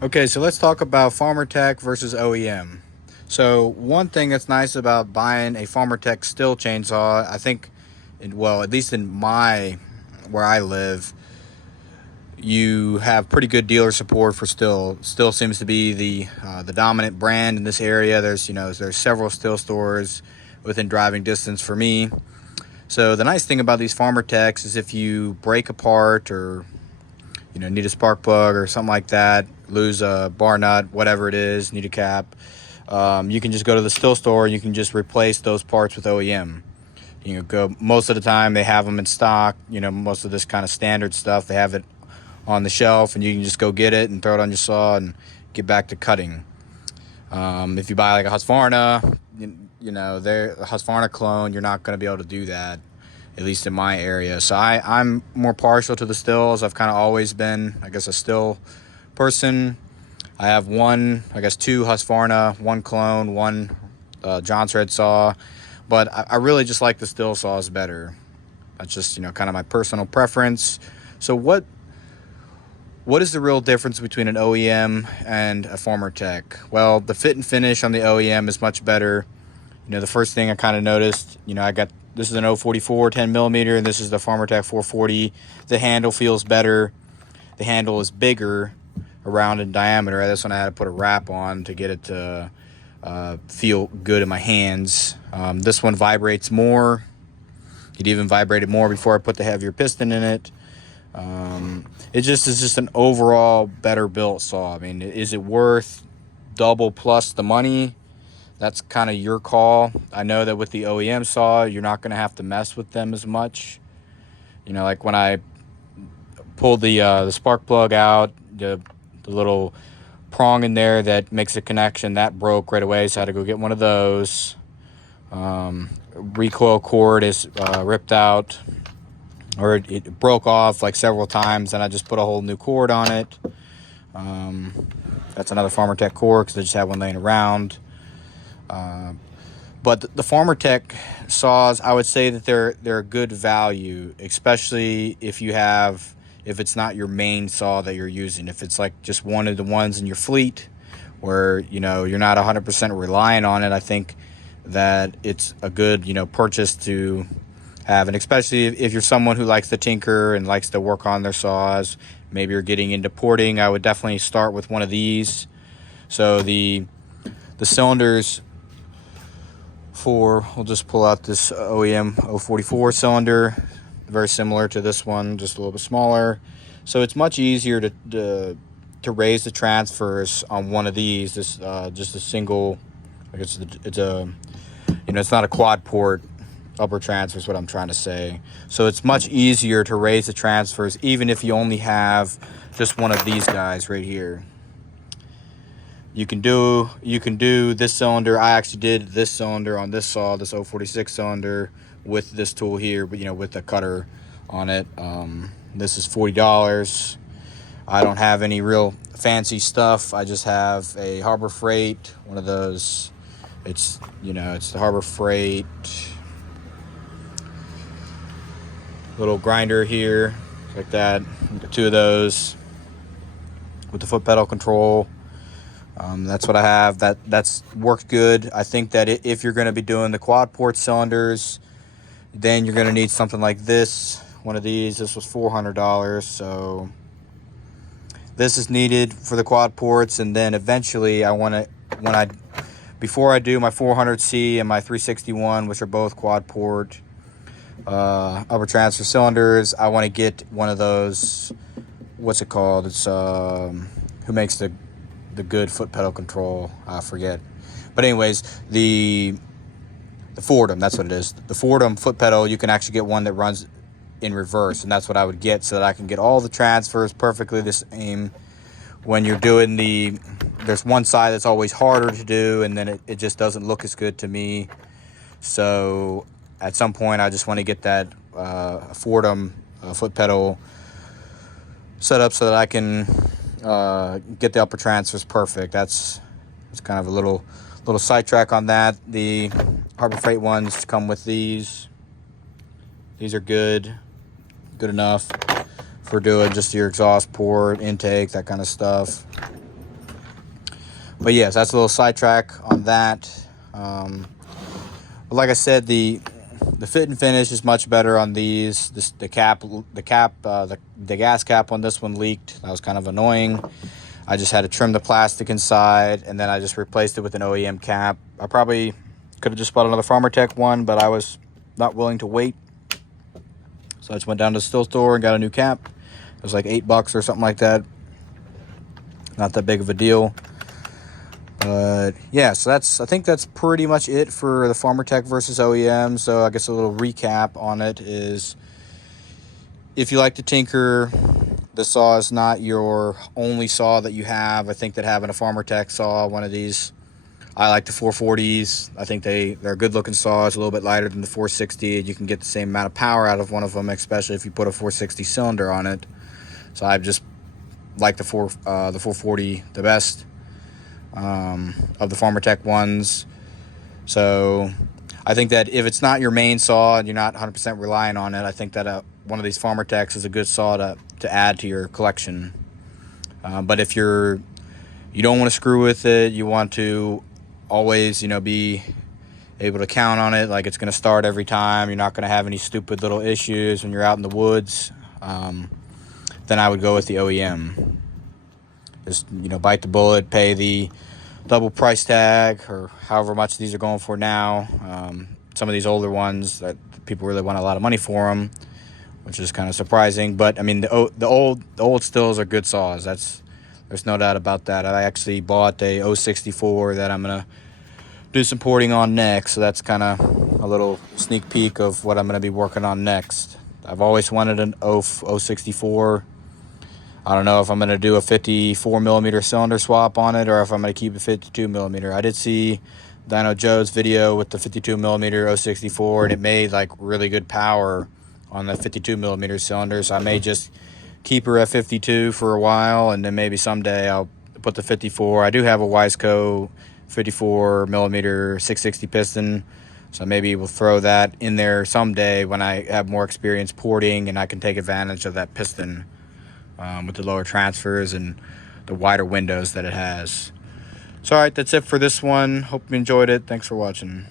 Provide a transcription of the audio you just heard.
Okay, so let's talk about Farmertec versus OEM. So one thing that's nice about buying a Farmertec steel chainsaw, I think, well, at least in my where I live, you have pretty good dealer support for Still. Still seems to be the dominant brand in this area. There's several Still stores within driving distance for me. So the nice thing about these Farmertecs is if you break apart or need a spark plug or something like that, lose a bar nut, whatever it is, need a cap, you can just go to the Still store and you can just replace those parts with OEM. Go most of the time they have them in stock. Most of this kind of standard stuff they have it on the shelf, and you can just go get it and throw it on your saw and get back to cutting. If you buy like a Husqvarna, they're a Husqvarna clone, you're not going to be able to do that, at least in my area. So I'm more partial to the Stills. I've kind of always been, I guess, a Still person. I have two Husqvarna, one clone, one John's Red saw, but I really just like the Still saws better. That's just, kind of my personal preference. So what is the real difference between an OEM and a Farmertec? Well, the fit and finish on the OEM is much better. The first thing I kind of noticed, this is an 044 10 millimeter, and this is the Farmertec 440. The handle feels better. The handle is bigger around in diameter. This one I had to put a wrap on to get it to feel good in my hands. This one vibrates more. It even vibrated more before I put the heavier piston in it. It just is just an overall better built saw. I mean, is it worth double plus the money? That's kind of your call. I know that with the OEM saw, you're not going to have to mess with them as much. Like when I pulled the spark plug out, the little prong in there that makes a connection, that broke right away, so I had to go get one of those. Recoil cord is ripped out, or it broke off like several times, and I just put a whole new cord on it. That's another Farmertec cord because I just had one laying around. But the Farmertec saws, I would say that they're a good value, especially if it's not your main saw that you're using. If it's like just one of the ones in your fleet where you're not 100% relying on it, I think that it's a good purchase to have. And especially if you're someone who likes to tinker and likes to work on their saws, maybe you're getting into porting, I would definitely start with one of these. So the cylinders we'll just pull out this OEM 044 cylinder, very similar to this one, just a little bit smaller. So it's much easier to raise the transfers on one of these. This just a single, like it's not a quad port upper transfer is what I'm trying to say. So it's much easier to raise the transfers even if you only have just one of these guys right here. You can do this cylinder. I actually did this cylinder on this saw, this 046 cylinder, with this tool here, but with the cutter on it. This is $40. I don't have any real fancy stuff. I just have a Harbor Freight, one of those. It's the Harbor Freight little grinder here, like that. Two of those with the foot pedal control. That's what I have. That's worked good. I think that if you're going to be doing the quad port cylinders, then you're going to need something like this. One of these. This was $400. So this is needed for the quad ports, and then eventually before I do my 400C and my 361, which are both quad port upper transfer cylinders, I want to get one of those. What's it called? It's who makes the good foot pedal control? I forget. But anyways, the Fordham, that's what it is. The Fordham foot pedal, you can actually get one that runs in reverse, and that's what I would get so that I can get all the transfers perfectly the same. When you're doing there's one side that's always harder to do, and then it just doesn't look as good to me. So at some point, I just want to get that Fordham foot pedal set up so that I can get the upper transfers perfect. That's kind of a little sidetrack on that. The Harbor Freight ones come with these. These are good enough for doing just your exhaust port, intake, that kind of stuff. But yes, that's a little sidetrack on that. But like I said, the fit and finish is much better on these. The gas cap on this one leaked. That was kind of annoying. I just had to trim the plastic inside, and then I just replaced it with an OEM cap. I probably could have just bought another Farmertec one, but I was not willing to wait. So I just went down to the steel store and got a new cap. It was like $8 or something like that. Not that big of a deal. But yeah, so I think that's pretty much it for the Farmertec versus OEM. So I guess a little recap on it is, if you like to tinker, the saw is not your only saw that you have. I think that having a Farmertec saw, one of these, I like the 440s. I think they're good looking saws, a little bit lighter than the 460. You can get the same amount of power out of one of them, especially if you put a 460 cylinder on it. So I just like the 440 the best of the Farmertec ones. So I think that if it's not your main saw and you're not 100% relying on it, I think that one of these Farmertecs is a good saw to add to your collection. But if you don't want to screw with it, you want to always, be able to count on it, like it's going to start every time, you're not going to have any stupid little issues when you're out in the woods, then I would go with the OEM. Just, bite the bullet, pay the double price tag, or however much these are going for now. Some of these older ones that people really want a lot of money for them, which is kind of surprising. But I mean, the old stills are good saws. There's no doubt about that. I actually bought a 064 that I'm gonna do some porting on next. So that's kind of a little sneak peek of what I'm gonna be working on next. I've always wanted an 064. I don't know if I'm going to do a 54 millimeter cylinder swap on it, or if I'm going to keep a 52 millimeter. I did see Dino Joe's video with the 52 millimeter 064, and it made like really good power on the 52 millimeter cylinder. So I may just keep her at 52 for a while, and then maybe someday I'll put the 54. I do have a Wiseco 54 millimeter 660 piston, so maybe we'll throw that in there someday when I have more experience porting and I can take advantage of that piston. With the lower transfers and the wider windows that it has. So, all right, that's it for this one. Hope you enjoyed it. Thanks for watching.